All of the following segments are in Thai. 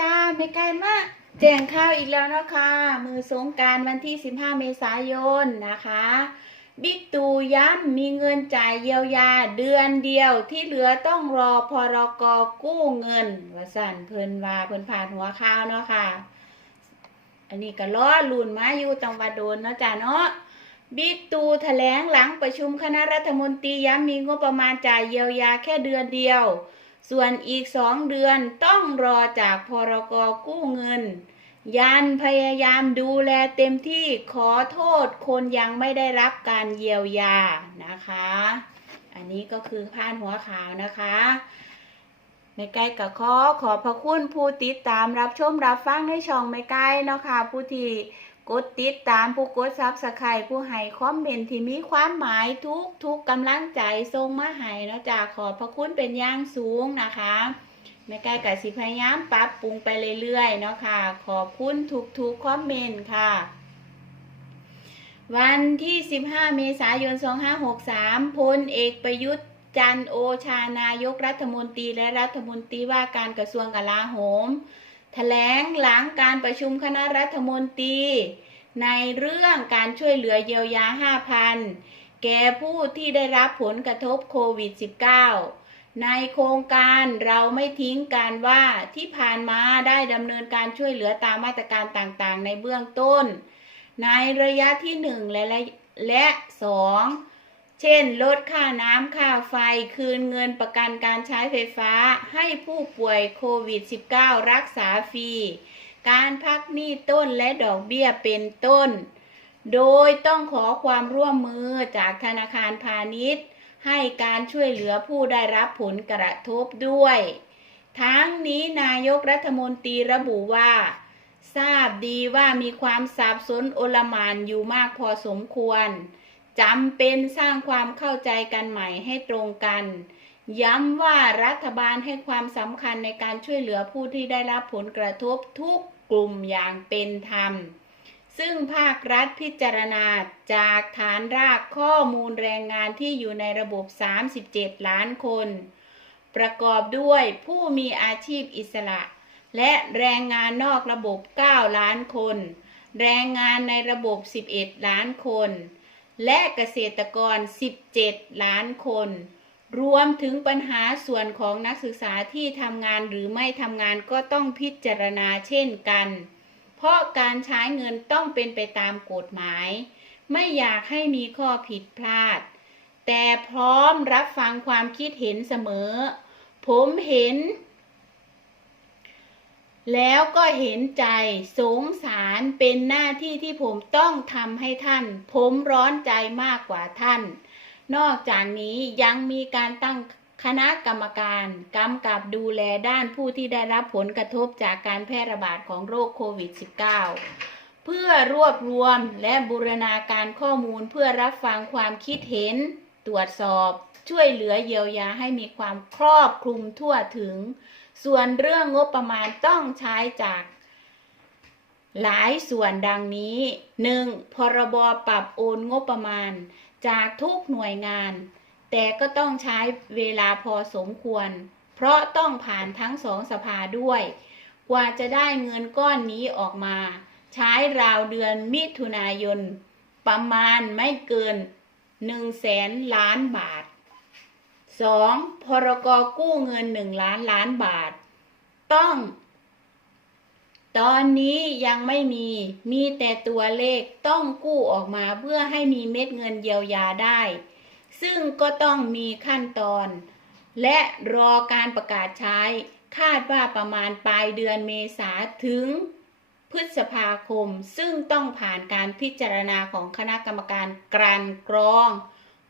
จ้าไม่ไกลมาก แจ้งข่าวอีกแล้วนะคะมือสงการวันที่ 15 เมษายนนะคะบิ๊กตู่ย้ำมีเงินจ่ายเยียวยาเดือนเดียวที่เหลือต้องรอพรกกู้เงินวสันเพิ่นว่าเพิ่นผ่านหัวข่าวเนาะค่ะ อันนี้ก็ล้อลุ่นมาอยู่ตังหวัดโดนเนาะจ้าเนาะบิ๊กตู่แถลงหลังประชุมคณะรัฐมนตรีย้ำมีงบประมาณจ่ายเยียวยาแค่เดือนเดียว ส่วนอีกสองเดือนต้องรอจากพรกกู้เงิน ยันพยายามดูแลเต็มที่ขอโทษคนยังไม่ได้รับการเยียวยานะคะ อันนี้ก็คือพาดหัวข่าวนะคะไม่ไกลกับขอขอพระคุณผู้ติดตามรับชมรับฟังในช่องไม่ไกลเนาะค่ะผู้ที่ กดติดตามผู้กดซับสไคร์ผู้ให้คอมเมนต์ที่มีความหมายทุกทุกกำลังใจทรงมาให้เนาะจ้าขอบพระคุณเป็นอย่างสูงนะคะไม่ไกลกับสิพยายามปรับปรุงไปเรื่อยๆเนาะค่ะ ขอบคุณทุกทุกๆคอมเมนต์ค่ะ วันที่ 15 เมษายน 2563 พลเอกประยุทธ์จันโอชานายกรัฐมนตรีและรัฐมนตรีว่าการกระทรวงกลาโหม แถลงหลังการประชุมคณะรัฐมนตรี ในเรื่องการช่วยเหลือเยียวยา 5,000 แก่ผู้ที่ได้รับผลกระทบโควิด -19 ในโครงการเราไม่ทิ้งกันว่าที่ผ่านมาได้ดำเนินการช่วยเหลือตามมาตรการต่างๆ ในเบื้องต้น ในระยะที่ 1 และและ 2 เช่น ลดค่าน้ำค่าไฟคืนเงินประกันการใช้ไฟฟ้า ให้ผู้ป่วยโควิด -19 รักษาฟรี การพักหนี้ต้นและดอกเบี้ยเป็นต้น โดยต้องขอความร่วมมือจากธนาคารพาณิชย์ ให้การช่วยเหลือผู้ได้รับผลกระทบด้วย ทั้งนี้นายกรัฐมนตรีระบุว่า ทราบดีว่ามีความสับสนโอลมานอยู่มากพอสมควร จำเป็นสร้างความเข้าใจกันใหม่ให้ตรงกัน ย้ำว่ารัฐบาลให้ความสำคัญในการช่วยเหลือผู้ที่ได้รับผลกระทบทุกกลุ่มอย่างเป็นธรรม ซึ่งภาครัฐพิจารณาจากฐานรากข้อมูลแรงงานที่อยู่ในระบบ 37 ล้านคน ประกอบด้วยผู้มีอาชีพอิสระ และแรงงานนอกระบบ 9 ล้านคน แรงงานในระบบ 11 ล้านคน และเกษตรกร 17 ล้านคน รวมถึงปัญหาส่วนของนักศึกษาที่ทำงานหรือไม่ทำงานก็ต้องพิจารณาเช่นกัน เพราะการใช้เงินต้องเป็นไปตามกฎหมาย ไม่อยากให้มีข้อผิดพลาด แต่พร้อมรับฟังความคิดเห็นเสมอ ผมเห็น แล้วก็เห็นใจสงสารเป็นหน้าที่ที่ผมต้องทำให้ท่าน ผมร้อนใจมากกว่าท่าน นอกจากนี้ยังมีการตั้งคณะกรรมการกำกับดูแลด้านผู้ที่ได้รับผลกระทบจากการแพร่ระบาดของโรคโควิด -19 เพื่อรวบรวมและบูรณาการข้อมูลเพื่อรับฟังความคิดเห็น ตรวจสอบ ช่วยเหลือเยียวยาให้มีความครอบคลุมทั่วถึง ส่วนเรื่องงบประมาณต้องใช้จากหลายส่วนดังนี้ 1. พรบปรับโอนงบประมาณ จากทุกหน่วยงาน แต่ก็ต้องใช้เวลาพอสมควร เพราะต้องผ่านทั้งสองสภาด้วย กว่าจะได้เงินก้อนนี้ออกมา ใช้ราวเดือนมิถุนายน ประมาณไม่เกิน1แสนล้านบาท 2. พรกกู้เงิน 1 ล้านล้านบาท ต้อง ตอนนี้ยังไม่มี มีแต่ตัวเลขต้องกู้ออกมาเพื่อให้มีเม็ดเงินเยียวยาได้ ซึ่งก็ต้องมีขั้นตอน และรอการประกาศใช้ คาดว่าประมาณปลายเดือนเมษาถึงพฤษภาคม ซึ่งต้องผ่านการพิจารณาของคณะกรรมการกลั่นกรอง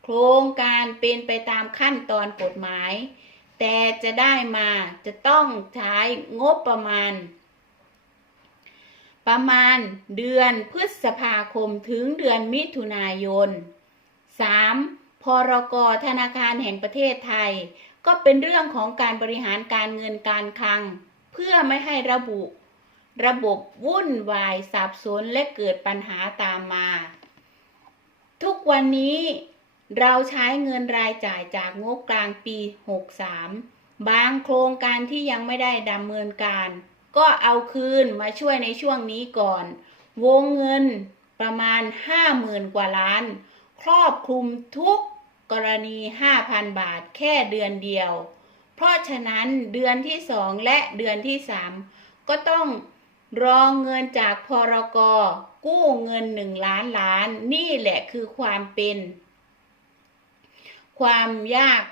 โครงการเป็นไปตามขั้นตอนกฎหมาย แต่จะได้มาจะต้องใช้งบประมาณ ประมาณเดือนพฤษภาคมถึงเดือนมิถุนายน 3. พรกธนาคารแห่งประเทศไทย ก็เป็นเรื่องของการบริหารการเงินการคลัง เพื่อไม่ให้ระบุ ระบบวุ่นวายสับสนและเกิดปัญหาตามมา ทุกวันนี้ เราใช้เงินรายจ่ายจากงบกลางปี 63 บางโครงการที่ยังไม่ได้ดำเนินการ ก็เอาคืนมาช่วยในช่วงนี้ก่อน วงเงินประมาณ 50,000 กว่าล้าน ครอบคลุมทุกกรณี 5,000 บาทแค่เดือนเดียว เพราะฉะนั้นเดือนที่ 2 และเดือนที่ 3 ก็ต้องรองเงินจากพรกกู้เงิน 1 ล้านล้าน นี่แหละคือความเป็น ความยาก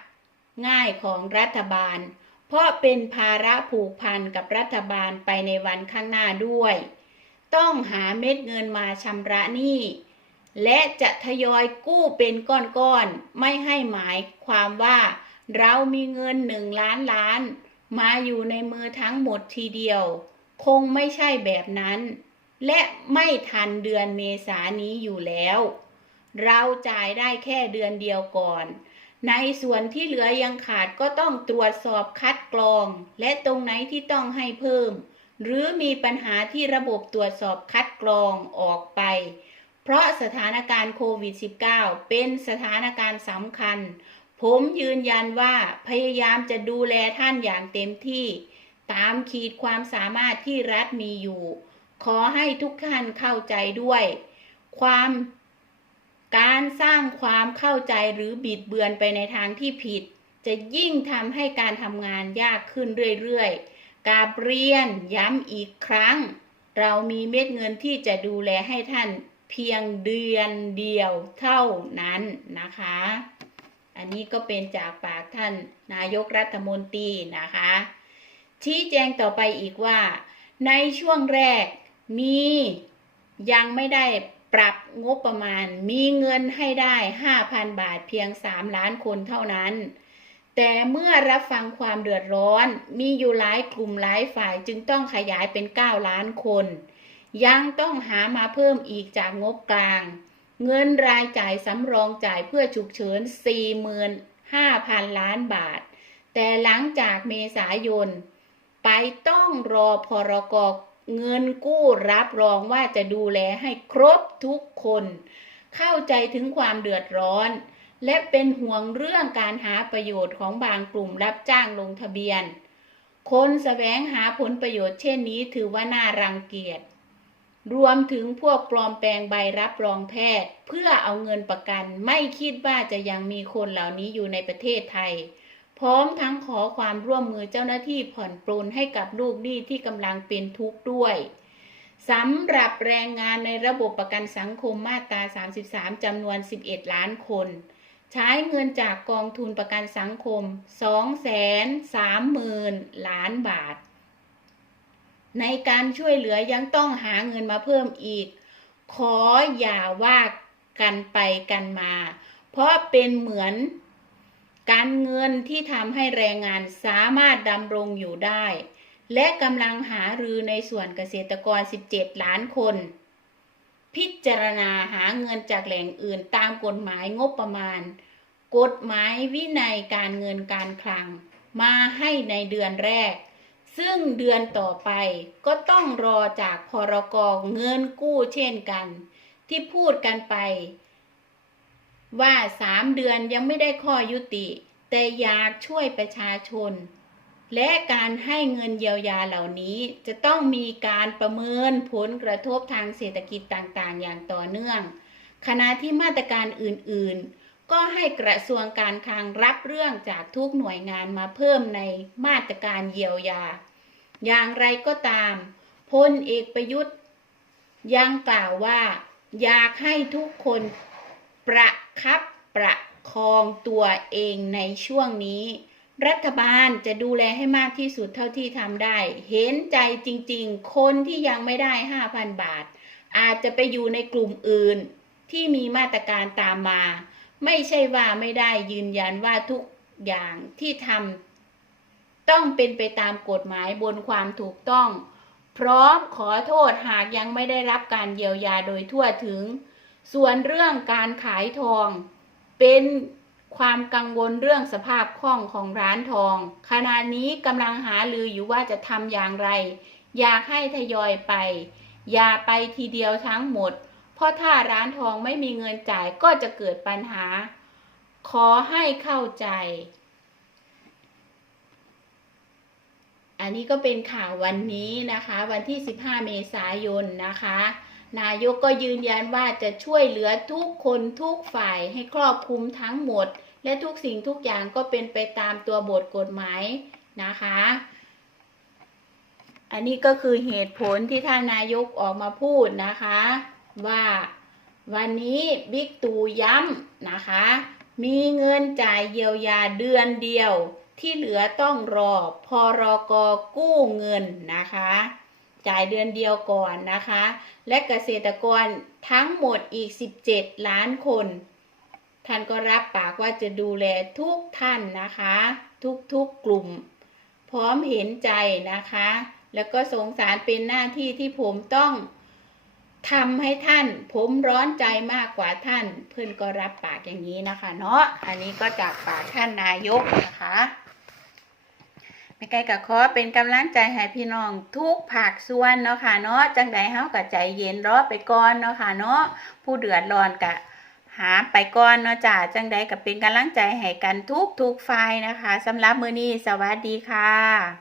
ง่ายของรัฐบาล เพราะเป็นภาระผูกพันกับรัฐบาลไปในวันข้างหน้าด้วย ต้องหาเม็ดเงินมาชำระหนี้และจะทยอยกู้เป็นก้อนๆ ไม่ให้หมายความว่าเรามีเงินหนึ่งล้านล้าน มาอยู่ในมือทั้งหมดทีเดียว คงไม่ใช่แบบนั้น และไม่ทันเดือนเมษานี้อยู่แล้ว เราจ่ายได้แค่เดือนเดียวก่อน ในส่วนที่เหลือยังขาดก็ต้องตรวจสอบคัดกรอง และตรงไหนที่ต้องให้เพิ่ม หรือมีปัญหาที่ระบบตรวจสอบคัดกรองออกไป เพราะสถานการณ์โควิด -19 เป็นสถานการณ์สำคัญ ผมยืนยันว่าพยายามจะดูแลท่านอย่างเต็มที่ ตามขีดความสามารถที่รัฐมีอยู่ ขอให้ทุกท่านเข้าใจด้วย ความ การสร้างความเข้าใจหรือบิดเบือนไปในทางที่ผิด จะยิ่งทำให้การทำงานยากขึ้นเรื่อยๆ กาเรียนย้ำอีกครั้ง เรามีเม็ดเงินที่จะดูแลให้ท่านเพียงเดือนเดียวเท่านั้นนะคะ อันนี้ก็เป็นจากปากท่านนายกรัฐมนตรีนะคะ ชี้แจงต่อไปอีกว่า ในช่วงแรกมียังไม่ได้ ปรับงบประมาณมีเงินให้ได้ 5,000 บาทเพียง 3 ล้านคนเท่านั้น แต่เมื่อรับฟังความเดือดร้อน มีอยู่หลายกลุ่มหลายฝ่ายจึงต้องขยายเป็น 9 ล้านคน ยังต้องหามาเพิ่มอีกจากงบกลาง เงินรายจ่ายสำรองจ่ายเพื่อฉุกเฉิน 45,000 ล้านบาท แต่หลังจากเมษายน ไปต้องรอพรก เงินกู้รับรองว่าจะดูแลให้ครบทุกคน เข้าใจถึงความเดือดร้อน และเป็นห่วงเรื่องการหาประโยชน์ของบางกลุ่มรับจ้างลงทะเบียน คนแสวงหาผลประโยชน์เช่นนี้ถือว่าน่ารังเกียจ รวมถึงพวกปลอมแปลงใบรับรองแพทย์ เพื่อเอาเงินประกันไม่คิดว่าจะยังมีคนเหล่านี้อยู่ในประเทศไทย พร้อมทั้งขอความร่วมมือเจ้าหน้าที่ผ่อนปลนให้กับลูกหนี้ที่กำลังเป็นทุกข์ด้วยสำหรับแรงงานในระบบประกันสังคมมาตรา 33 จำนวน 11 ล้านคน ใช้เงินจากกองทุนประกันสังคม 230,000 ล้านบาท ในการช่วยเหลือยังต้องหาเงินมาเพิ่มอีก ขออย่าว่ากันไปกันมา เพราะเป็นเหมือน การเงินที่ทำให้แรงงานสามารถดำรงอยู่ได้ และกำลังหารือในส่วนเกษตรกร 17 ล้านคน พิจารณาหาเงินจากแหล่งอื่นตามกฎหมายงบประมาณ กฎหมายวินัยการเงินการคลัง มาให้ในเดือนแรก ซึ่งเดือนต่อไปก็ต้องรอจากพรกเงินกู้เช่นกัน ที่พูดกันไป ว่าสามเดือนยังไม่ได้ข้อยุติ แต่อยากช่วยประชาชน และการให้เงินเยียวยาเหล่านี้จะต้องมีการประเมินผลกระทบทางเศรษฐกิจต่างๆ อย่างต่อเนื่อง ขณะที่มาตรการอื่นๆ ก็ให้กระทรวงการคลังรับเรื่องจากทุกหน่วยงานมาเพิ่มในมาตรการเยียวยา อย่างไรก็ตามพลเอกประยุทธ์ยังกล่าวว่า อยากให้ทุกคน คับประคองตัวเองในช่วงนี้ รัฐบาลจะดูแลให้มากที่สุดเท่าที่ทำได้ เห็นใจจริงๆ คนที่ยังไม่ได้ 5,000 บาท อาจจะไปอยู่ในกลุ่มอื่นที่มีมาตรการตามมา ไม่ใช่ว่าไม่ได้ยืนยันว่าทุกอย่างที่ทำต้องเป็นไปตามกฎหมายบนความถูกต้อง พร้อมขอโทษหากยังไม่ได้รับการเยียวยาโดยทั่วถึง ส่วนเรื่องการขายทอง เป็นความกังวลเรื่องสภาพคล่องของร้านทอง ขณะนี้กำลังหาลืออยู่ว่าจะทำอย่างไร อยากให้ทยอยไป อย่าไปทีเดียวทั้งหมด เพราะถ้าร้านทองไม่มีเงินจ่ายก็จะเกิดปัญหา ขอให้เข้าใจ อันนี้ก็เป็นข่าววันนี้นะคะ วันที่ 15 เมษายนนะคะ นายกก็ยืนยันว่าจะช่วยเหลือทุกคนทุกฝ่ายให้ครอบคลุมทั้งหมด และทุกสิ่งทุกอย่างก็เป็นไปตามตัวบทกฎหมายนะคะ อันนี้ก็คือเหตุผลที่ท่านนายกออกมาพูดนะคะ ว่าวันนี้บิ๊กตู่ย้ำนะคะ มีเงินจ่ายเยียวยาเดือนเดียวที่เหลือต้องรอพอรอกกู้เงินนะคะ จ่ายเดือนเดียวก่อนนะคะ และเกษตรกรทั้งหมดอีก 17 ล้านคน ท่านก็รับปากว่าจะดูแลทุกท่านนะคะ ทุกๆกลุ่ม พร้อมเห็นใจนะคะ แล้วก็สงสารเป็นหน้าที่ที่ผมต้องทำให้ท่าน ผมร้อนใจมากกว่าท่าน เพื่อนก็รับปากอย่างนี้นะคะ เนาะอันนี้ก็จากปากท่านนายกนะคะ ไม่ไกลกับขอเป็นกำลังใจให้พี่น้องทุกภาคส่วนเนาะค่ะเนาะจังใดเฮากับใจเย็นรอไปก่อนเนาะค่ะเนาะผู้เดือดร้อนกะหาไปก่อนเนาะจ้าจังใดกับเป็นกำลังใจให้กันทุกทุกๆฝ่ายนะคะสำหรับมื้อนี้สวัสดีค่ะ